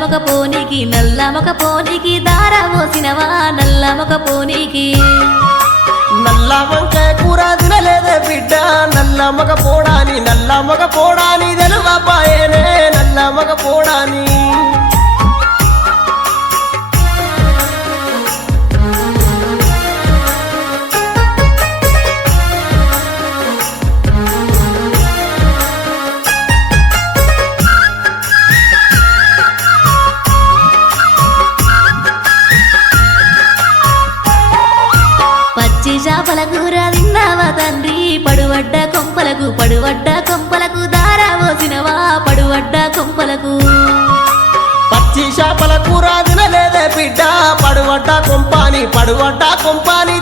నల్లమొక పోనీకి నల్లమొక పోనీకి దార పోసినవా నల్లమొక పోనీకి నల్ల వంకాయ కూర తినలేదే బిడ్డ నల్ల మగ పోడాని తెలువపాయేనే నల్ల మగ పోడాని పచ్చి చేపల కూర తిన్నావా తండ్రి పడువడ్డ కొంపలకు దార పోసినవా పడువడ్డ కొంపలకు పచ్చి చేపల కూర తినలేదే బిడ్డ పడువడ్డ కొంపాని